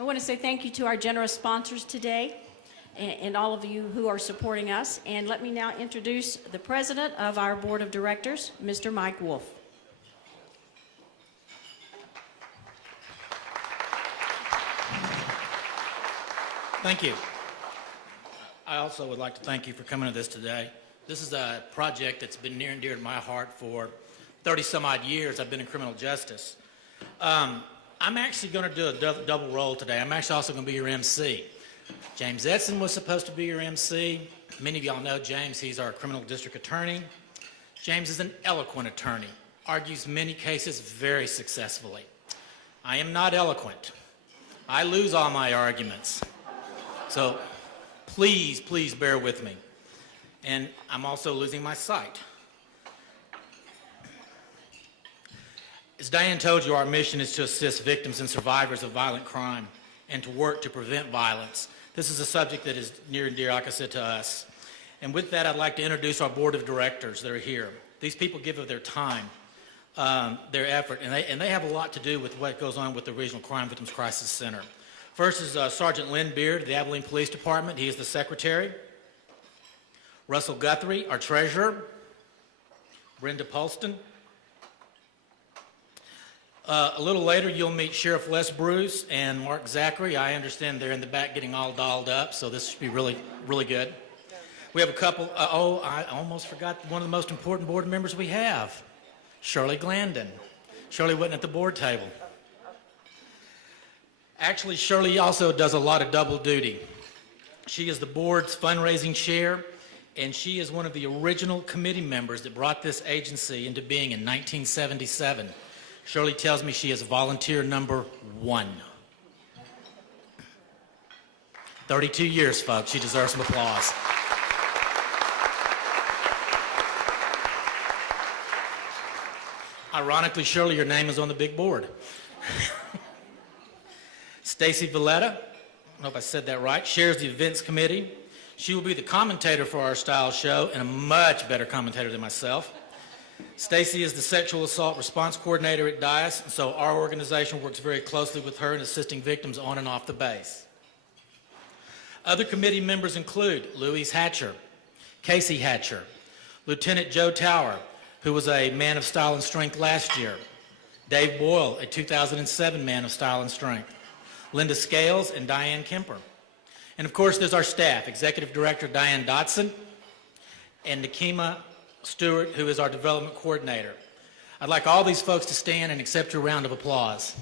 I want to say thank you to our generous sponsors today and all of you who are supporting us. And let me now introduce the president of our board of directors, Mr. Mike Wolf. Thank you. I also would like to thank you for coming to this today. This is a project that's been near and dear to my heart for 30 some odd years. I've been in criminal justice. I'm actually going to do a double role today. I'm actually also going to be your MC. James Edson was supposed to be your MC. Many of y'all know James. He's our criminal district attorney. James is an eloquent attorney, argues many cases very successfully. I am not eloquent. I lose all my arguments. So please, please bear with me. And I'm also losing my sight. As Diane told you, our mission is to assist victims and survivors of violent crime and to work to prevent violence. This is a subject that is near and dear, like I said, to us. And with that, I'd like to introduce our board of directors that are here. These people give of their time, their effort, and they have a lot to do with what goes on with the Regional Crime Victims Crisis Center. First is Sergeant Lynn Beard of the Abilene Police Department. He is the secretary. Russell Guthrie, our treasurer. Brenda Polston. A little later, you'll meet Sheriff Les Bruce and Mark Zachary. I understand they're in the back getting all dolled up, so this should be really, really good. We have a couple, I almost forgot one of the most important board members we have, Shirley Glandon. Shirley wasn't at the board table. Actually, Shirley also does a lot of double duty. She is the board's fundraising chair, and she is one of the original committee members that brought this agency into being in 1977. Shirley tells me she is volunteer number 1. 32 years, folks. She deserves some applause. Ironically, Shirley, your name is on the big board. Stacy Valletta, I hope I said that right, chairs the events committee. She will be the commentator for our style show and a much better commentator than myself. Stacy is the sexual assault response coordinator at DIAS, and so our organization works very closely with her in assisting victims on and off the base. Other committee members include Louise Hatcher, Casey Hatcher, Lieutenant Joe Tower, who was a Man of Style and Strength last year, Dave Boyle, a 2007 Man of Style and Strength, Linda Scales, and Diane Kemper. And of course, there's our staff, Executive Director Diane Dotson, and Nikema Stewart, who is our development coordinator. I'd like all these folks to stand and accept your round of applause.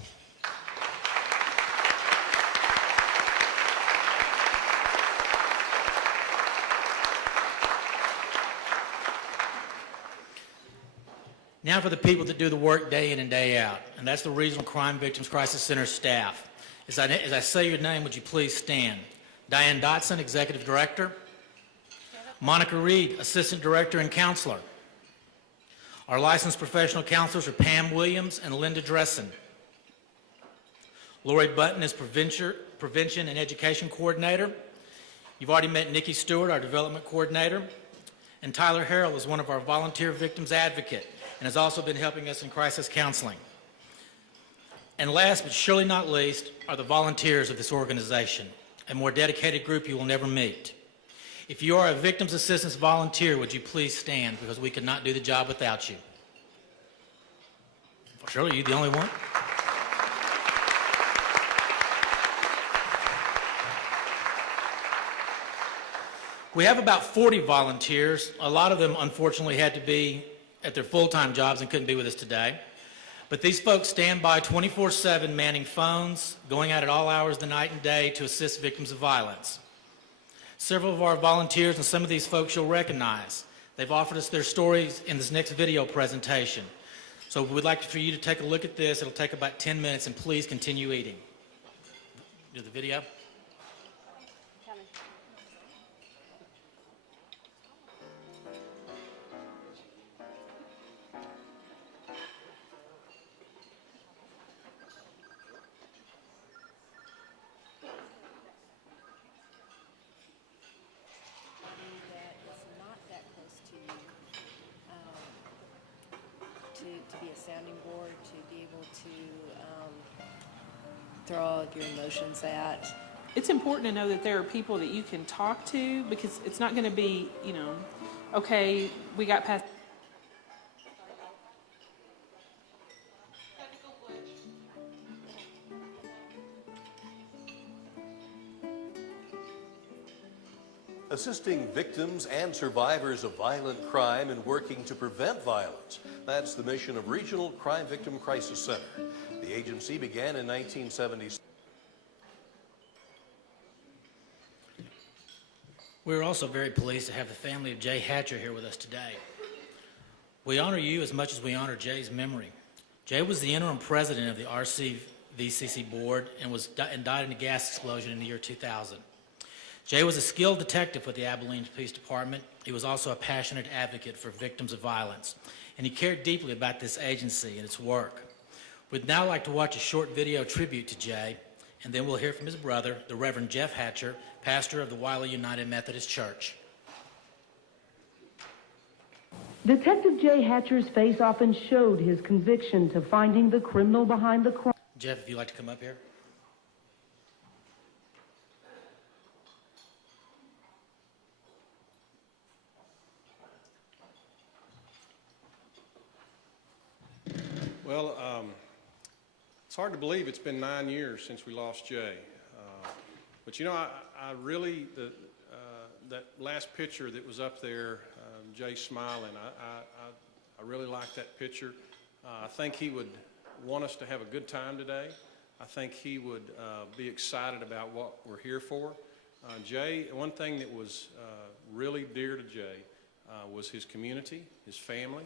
Now for the people that do the work day in and day out, and that's the Regional Crime Victims Crisis Center staff. As I say your name, would you please stand? Diane Dotson, Executive Director. Monica Reed, Assistant Director and Counselor. Our licensed professional counselors are Pam Williams and Linda Dressen. Lori Button is Prevention and Education Coordinator. You've already met Nikki Stewart, our Development Coordinator. And Tyler Harrell is one of our volunteer victims advocate and has also been helping us in crisis counseling. And last but surely not least are the volunteers of this organization, a more dedicated group you will never meet. If you are a victims assistance volunteer, would you please stand, because we could not do the job without you. Shirley, are you the only one? We have about 40 volunteers. A lot of them, unfortunately, had to be at their full-time jobs and couldn't be with us today. But these folks stand by 24/7 manning phones, going out at all hours of the night and day to assist victims of violence. Several of our volunteers and some of these folks you'll recognize. They've offered us their stories in this next video presentation. So we'd like for you to take a look at this. It'll take about 10 minutes, and please continue eating. Do the video. To be a sounding board, to be able to throw all of your emotions at. It's important to know that there are people that you can talk to, because it's not going to be, you know, okay, we got past. Assisting victims and survivors of violent crime and working to prevent violence. That's the mission of Regional Crime Victim Crisis Center. The agency began in 1976. We're also very pleased to have the family of Jay Hatcher here with us today. We honor you as much as we honor Jay's memory. Jay was the interim president of the RCVCC board and died in a gas explosion in the year 2000. Jay was a skilled detective with the Abilene Police Department. He was also a passionate advocate for victims of violence, and he cared deeply about this agency and its work. We'd now like to watch a short video tribute to Jay, and then we'll hear from his brother, the Reverend Jeff Hatcher, pastor of the Wylie United Methodist Church. Detective Jay Hatcher's face often showed his conviction to finding the criminal behind the crime. Jeff, if you'd like to come up here. Well, it's hard to believe it's been 9 years since we lost Jay. But you know, I really, that last picture that was up there, Jay smiling, I really like that picture. I think he would want us to have a good time today. I think he would be excited about what we're here for. Jay, one thing that was really dear to Jay was his community, his family,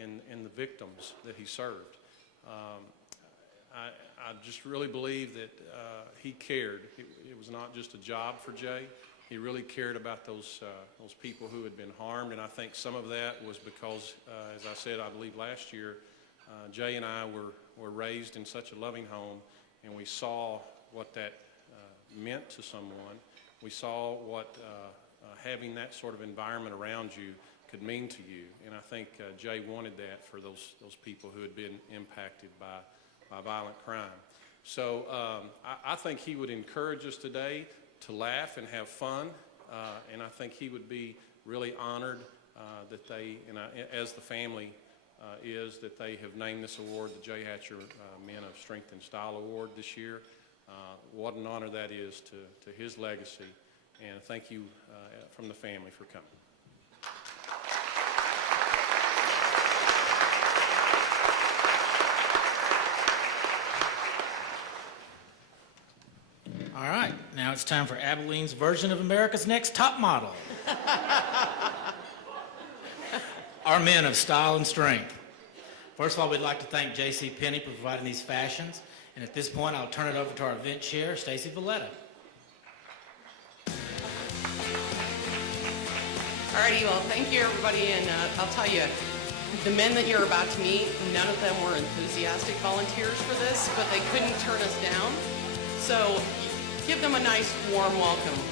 and the victims that he served. I just really believe that he cared. It was not just a job for Jay. He really cared about those people who had been harmed, and I think some of that was because, as I said, I believe last year, Jay and I were raised in such a loving home, and we saw what that meant to someone. We saw what having that sort of environment around you could mean to you, and I think Jay wanted that for those people who had been impacted by violent crime. So I think he would encourage us today to laugh and have fun, and I think he would be really honored that they, and as the family is, that they have named this award the Jay Hatcher Men of Strength and Style Award this year. What an honor that is to his legacy, and thank you from the family for coming. All right, now it's time for Abilene's version of America's Next Top Model. Our men of style and strength. First of all, we'd like to thank JCPenney for providing these fashions. And at this point, I'll turn it over to our event chair, Stacy Valletta. All righty, well, thank you, everybody. And I'll tell you, the men that you're about to meet, none of them were enthusiastic volunteers for this, but they couldn't turn us down. So give them a nice, warm welcome.